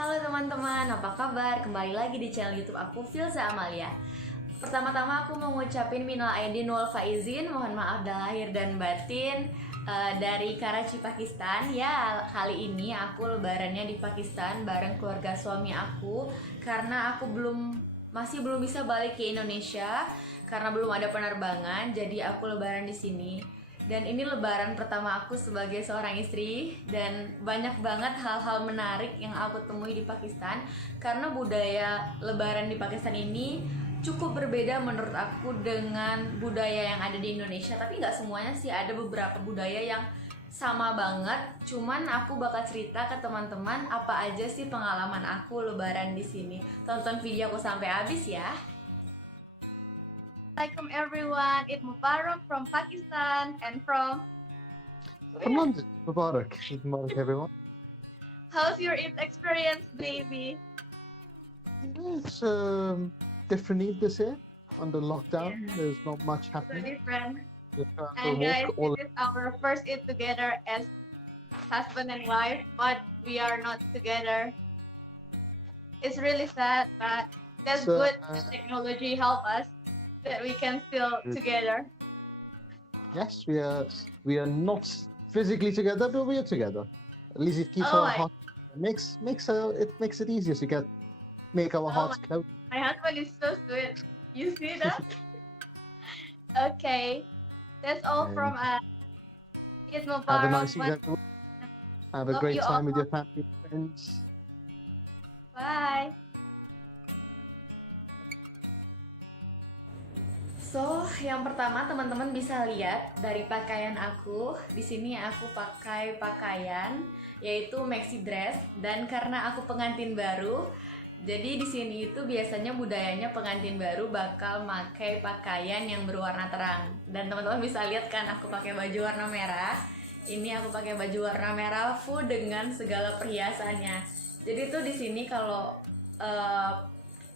Halo teman-teman, apa kabar? Kembali lagi di channel YouTube aku, Filza Amalia. Pertama-tama aku mau ngucapin minal aidin wal faizin, mohon maaf lahir dan batin dari Karachi, Pakistan. Ya, kali ini aku lebarannya di Pakistan bareng keluarga suami aku karena aku masih belum bisa balik ke Indonesia karena belum ada penerbangan, jadi aku lebaran di sini. Dan ini lebaran pertama aku sebagai seorang istri, dan banyak banget hal-hal menarik yang aku temui di Pakistan karena budaya lebaran di Pakistan ini cukup berbeda menurut aku dengan budaya yang ada di Indonesia. Tapi nggak semuanya sih, ada beberapa budaya yang sama banget. Cuman aku bakal cerita ke teman-teman apa aja sih pengalaman aku lebaran di sini. Tonton video aku sampai habis ya. Assalamualaikum everyone, Eid Mubarak from Pakistan and from Ramadan Mubarak. Eid Mubarak, everyone. how's your Eid experience, baby? It's different Eid this year under lockdown. Yeah. There's not much So happening. different. Just trying to And guys, walk all this is our first Eid together as husband and wife, but we are not together. It's really sad, but that's So, good. Technology help us that we can still together. yes, we are not physically together, but we are together. At least it keeps Oh our my- hearts. It makes it easier to make our Oh hearts close. My husband is so sweet. You see that? Okay, that's all from us. Eid Have a Mubarak. nice Eid, everyone. Have a Love great you time with all. your family and friends. Bye. So, yang pertama teman-teman bisa lihat dari pakaian aku. Di sini aku pakai pakaian yaitu maxi dress, dan karena aku pengantin baru, jadi di sini itu biasanya budayanya pengantin baru bakal pakai pakaian yang berwarna terang. Dan teman-teman bisa lihat kan aku pakai baju warna merah. Ini aku pakai baju warna merah full dengan segala perhiasannya. Jadi tuh di sini kalau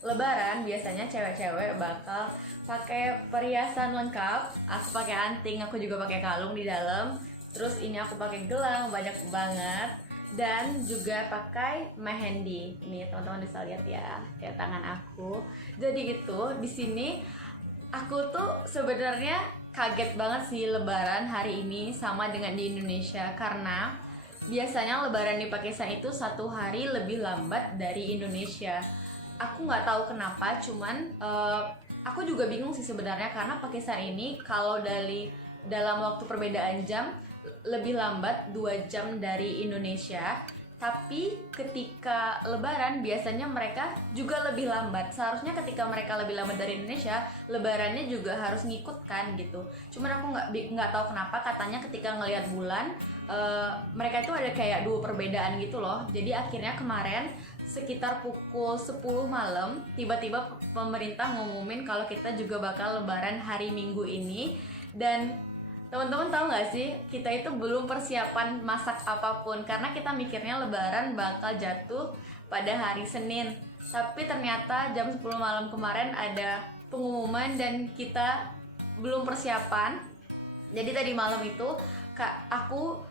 Lebaran biasanya cewek-cewek bakal pakai perhiasan lengkap. Aku pakai anting, aku juga pakai kalung di dalam. Terus ini aku pakai gelang banyak banget, dan juga pakai mehendi. Ini teman-teman bisa lihat ya, kayak tangan aku. Jadi gitu, di sini aku tuh sebenarnya kaget banget sih lebaran hari ini sama dengan di Indonesia, karena biasanya lebaran di Pakistan itu 1 hari lebih lambat dari Indonesia. Aku nggak tahu kenapa, cuman aku juga bingung sih sebenarnya, karena Pakistan ini kalau dalam waktu perbedaan jam lebih lambat 2 jam dari Indonesia. Tapi ketika lebaran biasanya mereka juga lebih lambat. Seharusnya ketika mereka lebih lambat dari Indonesia, lebarannya juga harus ngikut kan gitu. Cuman aku nggak tahu kenapa, katanya ketika ngelihat bulan mereka itu ada kayak 2 perbedaan gitu loh. Jadi akhirnya kemarin sekitar pukul 10 malam tiba-tiba pemerintah ngumumin kalau kita juga bakal lebaran hari Minggu ini. Dan teman-teman tahu nggak sih, kita itu belum persiapan masak apapun karena kita mikirnya lebaran bakal jatuh pada hari Senin. Tapi ternyata jam 10 malam kemarin ada pengumuman dan kita belum persiapan. Jadi tadi malam itu aku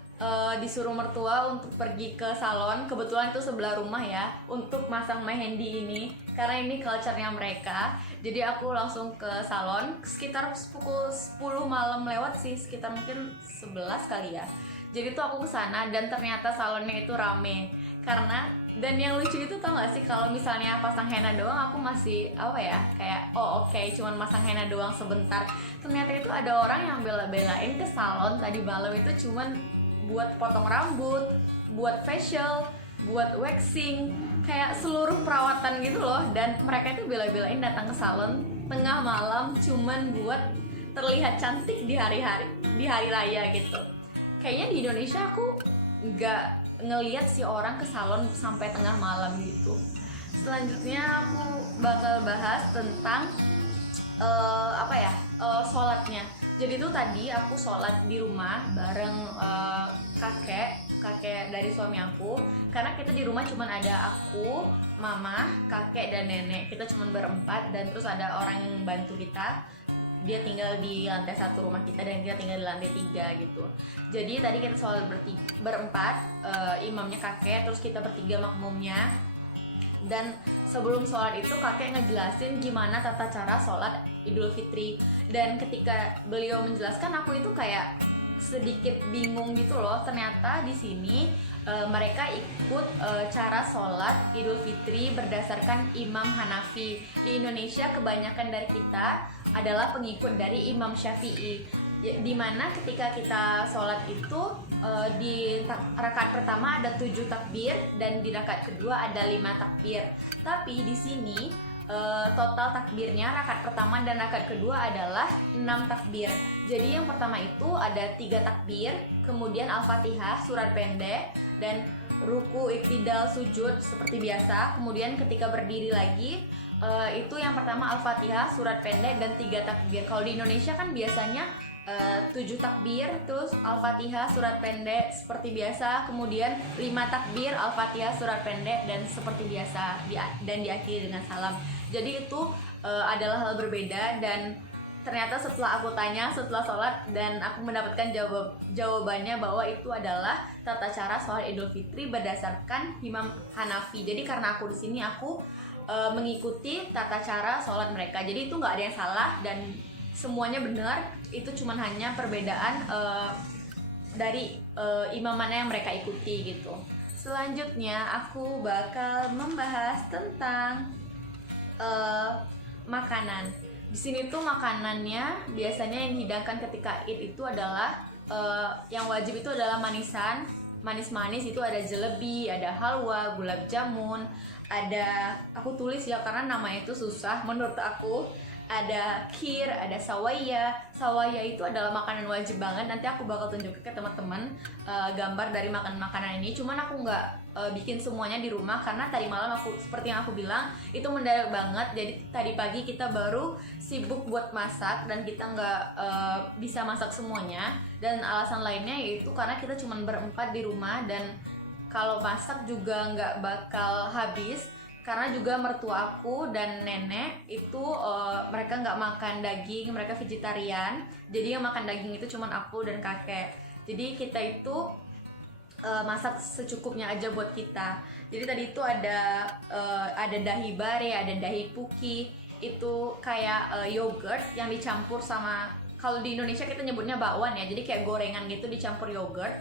disuruh mertua untuk pergi ke salon, kebetulan itu sebelah rumah ya, untuk masang mehendi ini karena ini culture-nya mereka. Jadi aku langsung ke salon sekitar pukul 10 malam lewat sih, sekitar mungkin 11 kali ya. Jadi tuh aku kesana dan ternyata salonnya itu rame dan yang lucu itu tau gak sih, kalau misalnya pasang henna doang aku masih kayak oke, cuman pasang henna doang sebentar. Ternyata itu ada orang yang bela-belain ke salon tadi malam itu cuman buat potong rambut, buat facial, buat waxing, kayak seluruh perawatan gitu loh. Dan mereka itu bela-belain datang ke salon tengah malam cuman buat terlihat cantik di hari raya gitu. Kayaknya di Indonesia aku nggak ngelihat sih orang ke salon sampai tengah malam gitu. Selanjutnya aku bakal bahas tentang sholatnya. Jadi tuh tadi aku sholat di rumah bareng kakek dari suami aku, karena kita di rumah cuman ada aku, mama, kakek dan nenek. Kita cuman berempat, dan terus ada orang yang bantu kita. Dia tinggal di lantai 1 rumah kita dan kita tinggal di lantai 3 gitu. Jadi tadi kita sholat berempat, imamnya kakek, terus kita bertiga makmumnya. Dan sebelum sholat itu kakek ngejelasin gimana tata cara sholat Idul Fitri. Dan ketika beliau menjelaskan, aku itu kayak sedikit bingung gitu loh. Ternyata di sini mereka ikut cara sholat Idul Fitri berdasarkan Imam Hanafi. Di Indonesia kebanyakan dari kita adalah pengikut dari Imam Syafi'i, dimana ketika kita sholat itu di rakaat pertama ada 7 takbir dan di rakaat kedua ada 5 takbir. Tapi di sini total takbirnya rakaat pertama dan rakaat kedua adalah 6 takbir. Jadi yang pertama itu ada 3 takbir, kemudian Al-Fatihah, surat pendek, dan ruku, iktidal, sujud seperti biasa. Kemudian ketika berdiri lagi itu yang pertama Al-Fatihah, surat pendek, dan 3 takbir. Kalau di Indonesia kan biasanya 7 takbir, terus Al-Fatihah, surat pendek seperti biasa, kemudian 5 takbir, Al-Fatihah, surat pendek, dan seperti biasa dan diakhiri dengan salam. Jadi itu adalah hal berbeda, dan ternyata setelah aku tanya setelah sholat dan aku mendapatkan jawabannya bahwa itu adalah tata cara sholat Idul Fitri berdasarkan Imam Hanafi. Jadi karena aku di sini aku mengikuti tata cara sholat mereka, jadi itu nggak ada yang salah dan semuanya benar. Itu cuman hanya perbedaan dari imam mana yang mereka ikuti gitu. Selanjutnya aku bakal membahas tentang makanan. Di sini tuh makanannya biasanya yang dihidangkan ketika Id itu adalah yang wajib itu adalah manisan, manis-manis. Itu ada jelebi, ada halwa, gulab jamun, ada, aku tulis ya karena namanya itu susah menurut aku, ada kir, ada sawaya. Sawaya itu adalah makanan wajib banget. Nanti aku bakal tunjukin ke teman-teman gambar dari makanan ini. Cuman aku nggak bikin semuanya di rumah karena tadi malam aku, seperti yang aku bilang, itu mendadak banget. Jadi tadi pagi kita baru sibuk buat masak dan kita nggak bisa masak semuanya. Dan alasan lainnya yaitu karena kita cuman berempat di rumah dan kalau masak juga nggak bakal habis. Karena juga mertua aku dan nenek itu mereka nggak makan daging, mereka vegetarian. Jadi yang makan daging itu cuma aku dan kakek. Jadi kita itu masak secukupnya aja buat kita. Jadi tadi itu ada dahi bare, ada dahi puki. Itu kayak yogurt yang dicampur sama, kalau di Indonesia kita nyebutnya bakwan ya. Jadi kayak gorengan gitu dicampur yogurt.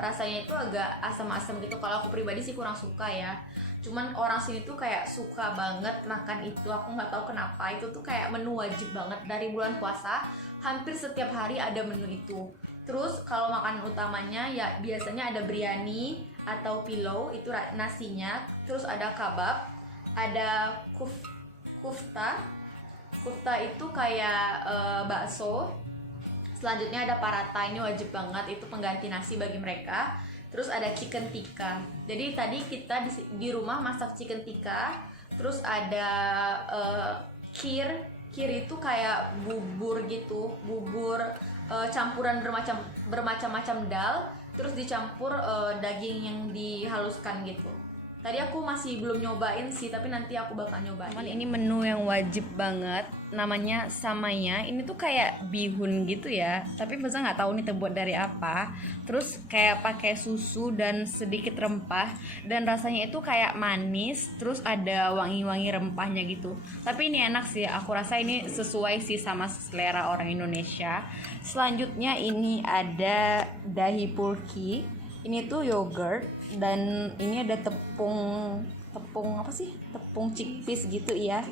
Rasanya itu agak asam-asam gitu. Kalau aku pribadi sih kurang suka ya. Cuman orang sini tuh kayak suka banget makan itu. Aku nggak tahu kenapa. Itu tuh kayak menu wajib banget dari bulan puasa. Hampir setiap hari ada menu itu. Terus kalau makanan utamanya ya biasanya ada biryani atau pilau, itu nasinya. Terus ada kabab, ada kufta. Kufta itu kayak bakso. Selanjutnya ada paratha, ini wajib banget, itu pengganti nasi bagi mereka. Terus ada chicken tikka. Jadi tadi kita di rumah masak chicken tikka. Terus ada kir. Kir itu kayak bubur gitu, bubur campuran bermacam-macam dal. Terus dicampur daging yang dihaluskan gitu. Tadi aku masih belum nyobain sih, tapi nanti aku bakal nyobain. Ini menu yang wajib banget, namanya samaya. Ini tuh kayak bihun gitu ya, tapi masa nggak tahu nih terbuat dari apa. Terus kayak pakai susu dan sedikit rempah, dan rasanya itu kayak manis. Terus ada wangi-wangi rempahnya gitu. Tapi ini enak sih, aku rasa ini sesuai sih sama selera orang Indonesia. Selanjutnya ini ada dahi pulki. Ini tuh yogurt dan ini ada tepung apa sih? Tepung chickpeas gitu ya.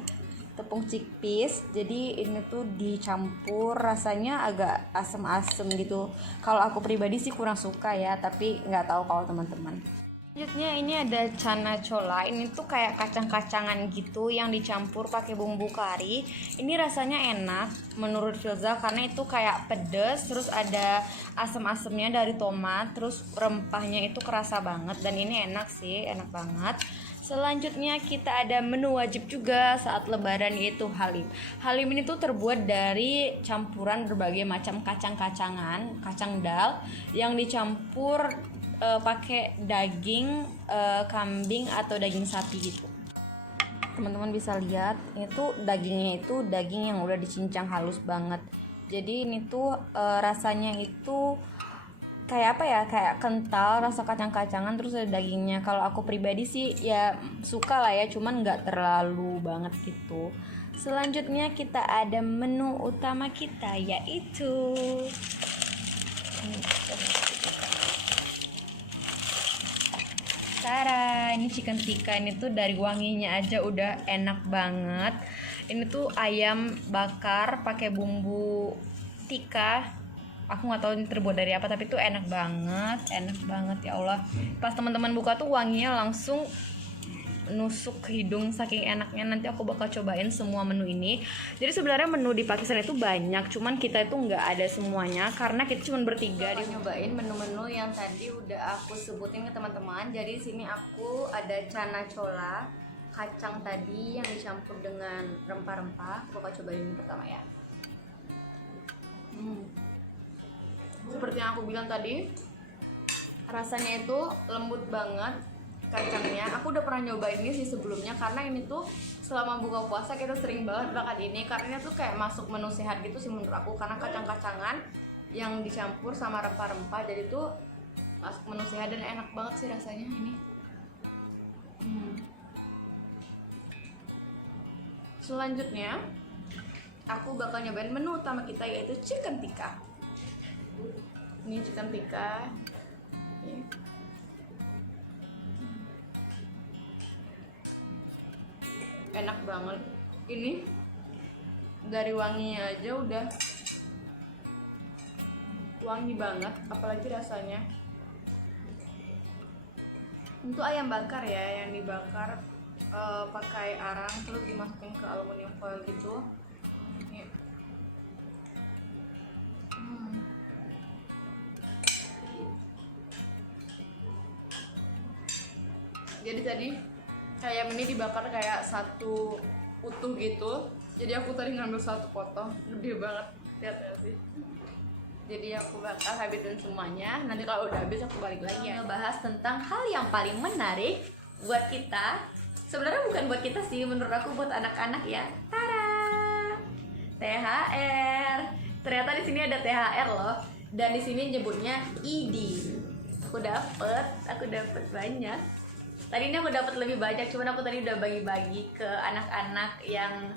Tepung chickpeas. Jadi ini tuh dicampur, rasanya agak asem-asem gitu. Kalau aku pribadi sih kurang suka ya, tapi nggak tahu kalau teman-teman. Selanjutnya ini ada chana chola. Ini tuh kayak kacang-kacangan gitu yang dicampur pakai bumbu kari. Ini rasanya enak menurut Filza karena itu kayak pedes, terus ada asam-asamnya dari tomat, terus rempahnya itu kerasa banget dan ini enak sih, enak banget. Selanjutnya kita ada menu wajib juga saat lebaran, yaitu halim. Halim ini tuh terbuat dari campuran berbagai macam kacang-kacangan, kacang dal yang dicampur pakai daging kambing atau daging sapi gitu. Teman-teman bisa lihat, ini tuh dagingnya itu daging yang udah dicincang halus banget. Jadi ini tuh rasanya itu kayak apa ya, kayak kental, rasa kacang-kacangan, terus ada dagingnya. Kalau aku pribadi sih ya suka lah ya, cuman nggak terlalu banget gitu. Selanjutnya kita ada menu utama kita, yaitu Tara, ini chicken tikka. Ini tuh dari wanginya aja udah enak banget. Ini tuh ayam bakar pakai bumbu tikka. Aku nggak tahu ini terbuat dari apa, tapi tuh enak banget ya Allah. Pas teman-teman buka tuh wanginya langsung nusuk ke hidung saking enaknya. Nanti aku bakal cobain semua menu ini. Jadi sebenarnya menu di Pakistan itu banyak, cuman kita itu nggak ada semuanya karena kita cuma bertiga. Nyobain menu-menu yang tadi udah aku sebutin ke teman-teman. Jadi di sini aku ada chana chola, kacang tadi yang dicampur dengan rempah-rempah. Aku bakal cobain ini pertama ya. Seperti yang aku bilang tadi, rasanya itu lembut banget kacangnya. Aku udah pernah nyobain ini sih sebelumnya, karena ini tuh selama buka puasa kita sering banget makan ini, karena ini tuh kayak masuk menu sehat gitu sih menurut aku, karena kacang-kacangan yang dicampur sama rempah-rempah, jadi tuh masuk menu sehat dan enak banget sih rasanya ini. Selanjutnya aku bakal nyobain menu utama kita, yaitu chicken tikka. Ini chicken tikka. Enak banget. Ini dari wanginya aja udah wangi banget, apalagi rasanya. Itu ayam bakar ya, yang dibakar pakai arang terus dimasukin ke aluminium foil gitu. Nih. Jadi tadi ayam ini dibakar kayak satu utuh gitu. Jadi aku tadi ngambil satu potong, gede banget, lihat ya sih. Jadi aku bakal habisin semuanya. Nanti kalau udah habis aku balik lagi ya. Ngebahas tentang hal yang paling menarik buat kita. Sebenarnya bukan buat kita sih, menurut aku buat anak-anak ya. Tara, THR. Ternyata di sini ada THR loh. Dan di sini nyebutnya ID. Aku dapet banyak. Tadi ini aku dapat lebih banyak, cuman aku tadi udah bagi-bagi ke anak-anak yang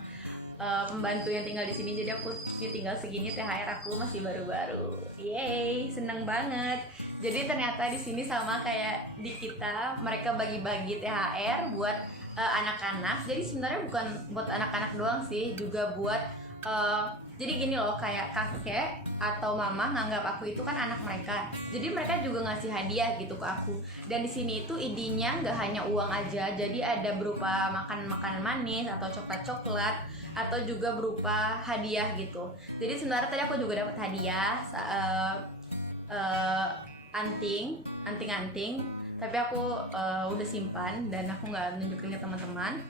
pembantu yang tinggal di sini. Jadi aku tinggal segini, THR aku masih baru-baru. Yeay, seneng banget. Jadi ternyata di sini sama kayak di kita, mereka bagi-bagi THR buat anak-anak. Jadi sebenarnya bukan buat anak-anak doang sih, juga buat jadi gini loh, kayak kakek atau mama nganggap aku itu kan anak mereka, jadi mereka juga ngasih hadiah gitu ke aku. Dan di sini itu idenya nggak hanya uang aja, jadi ada berupa makanan manis atau coklat atau juga berupa hadiah gitu. Jadi sebenarnya tadi aku juga dapat hadiah anting, tapi aku udah simpan dan aku nggak nunjukin ke teman-teman.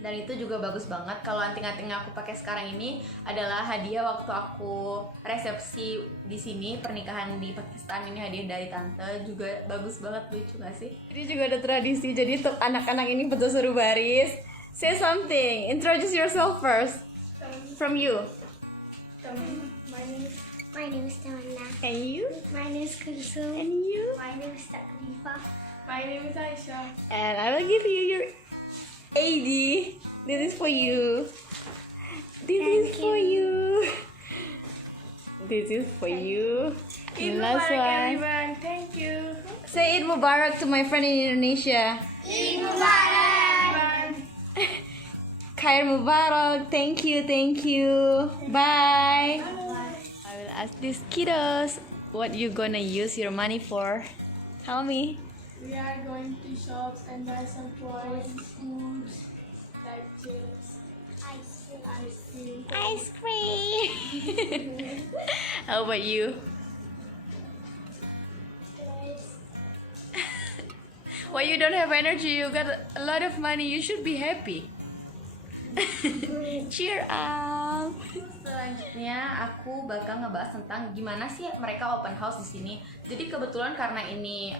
Dan itu juga bagus banget. Kalau anting-anting yang aku pakai sekarang ini adalah hadiah waktu aku resepsi di sini, pernikahan di Pakistan. Ini hadiah dari tante, juga bagus banget, lucu gak sih? Ini juga ada tradisi, jadi untuk anak-anak ini betul suruh baris. Say something, introduce yourself first. From you. My name is Tamanna. And you? My name is Kulsum. And you? My name is Takrifa. My name is Aisha. And I will give you your AD. This is for you. This is for you. This is for you. And last one. everyone. Thank you. Say Eid Mubarak to my friend in Indonesia. Eid Mubarak. Khair Mubarak. Thank you. Bye. I will ask these kiddos what you gonna use your money for. Tell me. We are going to shops and buy some toys, foods, like chips, ice cream. Ice cream. How about you? Why you don't have energy? You got a lot of money. You should be happy. Cheer up. Selanjutnya aku bakal ngebahas tentang gimana sih mereka open house di sini. Jadi kebetulan karena ini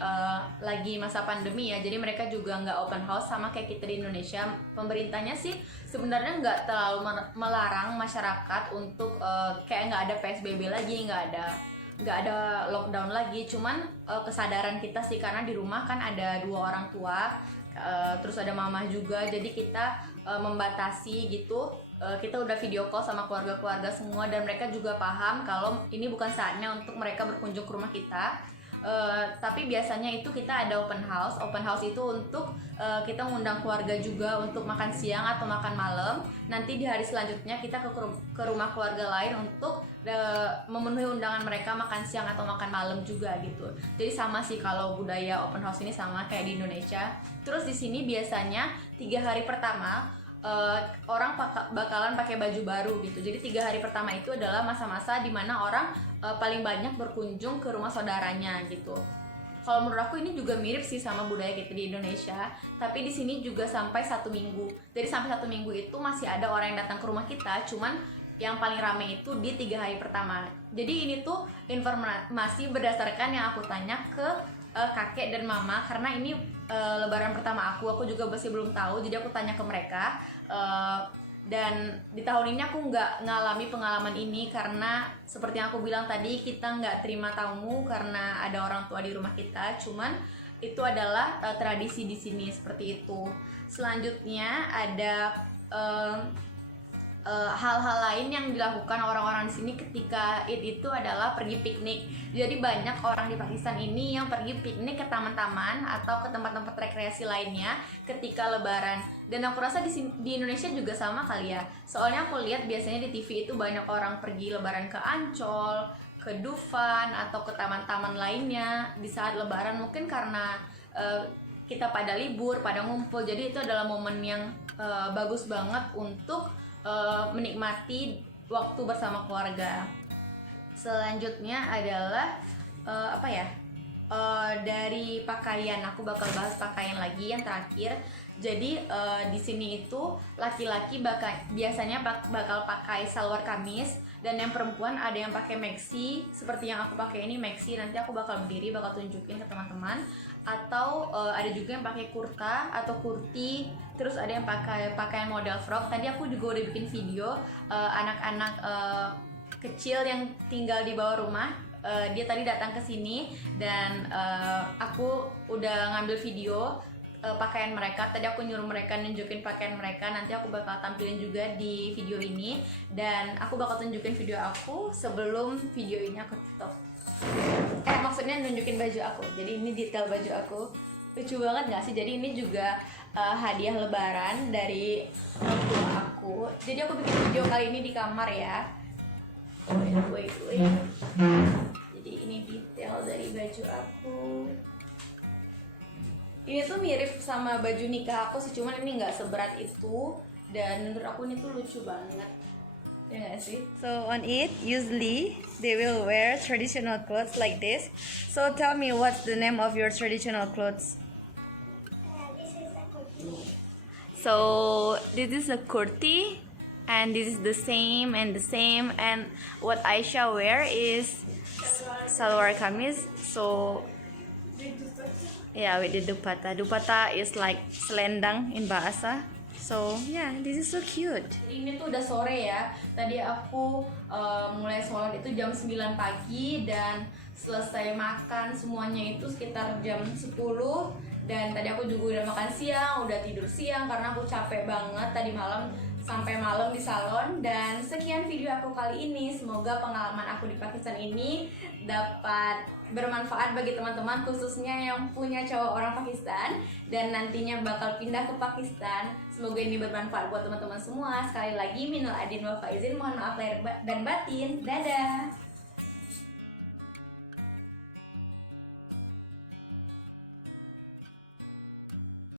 lagi masa pandemi ya, jadi mereka juga nggak open house sama kayak kita di Indonesia. Pemerintahnya sih sebenarnya nggak terlalu melarang masyarakat untuk kayak nggak ada PSBB lagi, nggak ada nggak ada lockdown lagi. Cuman kesadaran kita sih, karena di rumah kan ada 2 orang tua, terus ada mama juga, jadi kita membatasi gitu. Kita udah video call sama keluarga-keluarga semua, dan mereka juga paham kalau ini bukan saatnya untuk mereka berkunjung ke rumah kita. Tapi biasanya itu kita ada open house. Open house itu untuk kita ngundang keluarga juga untuk makan siang atau makan malam. Nanti di hari selanjutnya kita ke rumah keluarga lain untuk memenuhi undangan mereka makan siang atau makan malam juga gitu. Jadi sama sih, kalau budaya open house ini sama kayak di Indonesia. Terus di sini biasanya 3 hari pertama orang bakalan pakai baju baru gitu. Jadi 3 hari pertama itu adalah masa-masa dimana orang paling banyak berkunjung ke rumah saudaranya gitu. Kalau menurut aku ini juga mirip sih sama budaya kita di Indonesia, tapi di sini juga sampai 1 minggu. Jadi sampai 1 minggu itu masih ada orang yang datang ke rumah kita, cuman yang paling rame itu di 3 hari pertama. Jadi ini tuh informasi berdasarkan yang aku tanya ke kakek dan mama, karena ini lebaran pertama aku juga masih belum tahu, jadi aku tanya ke mereka. Dan di tahun ini aku nggak ngalami pengalaman ini, karena seperti yang aku bilang tadi, kita nggak terima tamu karena ada orang tua di rumah kita. Cuman itu adalah tradisi di sini seperti itu. Selanjutnya ada hal-hal lain yang dilakukan orang-orang di sini ketika Id itu adalah pergi piknik. Jadi banyak orang di Pakistan ini yang pergi piknik ke taman-taman atau ke tempat-tempat rekreasi lainnya ketika Lebaran. Dan aku rasa di Indonesia juga sama kali ya. Soalnya aku lihat biasanya di TV itu banyak orang pergi Lebaran ke Ancol, ke Dufan, atau ke taman-taman lainnya di saat Lebaran. Mungkin karena kita pada libur, pada ngumpul. Jadi itu adalah momen yang bagus banget untuk menikmati waktu bersama keluarga. Selanjutnya adalah dari pakaian. Aku bakal bahas pakaian lagi yang terakhir. Jadi di sini itu laki-laki biasanya bakal pakai salwar kamis, dan yang perempuan ada yang pakai maxi seperti yang aku pakai ini, maxi. Nanti aku bakal berdiri, bakal tunjukin ke teman-teman. Atau ada juga yang pakai kurta atau kurti. Terus ada yang pakai pakaian model frock. Tadi aku juga udah bikin video anak-anak kecil yang tinggal di bawah rumah. Dia tadi datang ke sini, dan aku udah ngambil video pakaian mereka. Tadi aku nyuruh mereka nunjukin pakaian mereka. Nanti aku bakal tampilin juga di video ini, dan aku bakal tunjukin video aku sebelum video ini aku tutup. Maksudnya nunjukin baju aku. Jadi ini detail baju aku. Lucu banget gak sih? Jadi ini juga hadiah lebaran dari orang tua aku. Jadi aku bikin video kali ini di kamar ya. Wait. Jadi ini detail dari baju aku. Ini tuh mirip sama baju nikah aku sih, cuman ini nggak seberat itu. Dan menurut aku ini tuh lucu banget. Ya nggak sih? So on it, usually they will wear traditional clothes like this. So tell me, what's the name of your traditional clothes? This is the cookie. So this is a kurti, and this is the same and the same. And what Aisha wear is salwar kamis. So yeah, with the dupatta. Dupatta is like selendang in bahasa. So yeah, this is so cute. Ini tuh udah sore ya. Tadi aku mulai sholat itu jam 9 pagi, dan selesai makan semuanya itu sekitar jam 10. Dan tadi aku juga udah makan siang, udah tidur siang karena aku capek banget tadi malam sampai malam di salon. Dan sekian video aku kali ini. Semoga pengalaman aku di Pakistan ini dapat bermanfaat bagi teman-teman, khususnya yang punya cowok orang Pakistan dan nantinya bakal pindah ke Pakistan. Semoga ini bermanfaat buat teman-teman semua. Sekali lagi minal adin wal faizin, mohon maaf lahir dan batin. Dadah.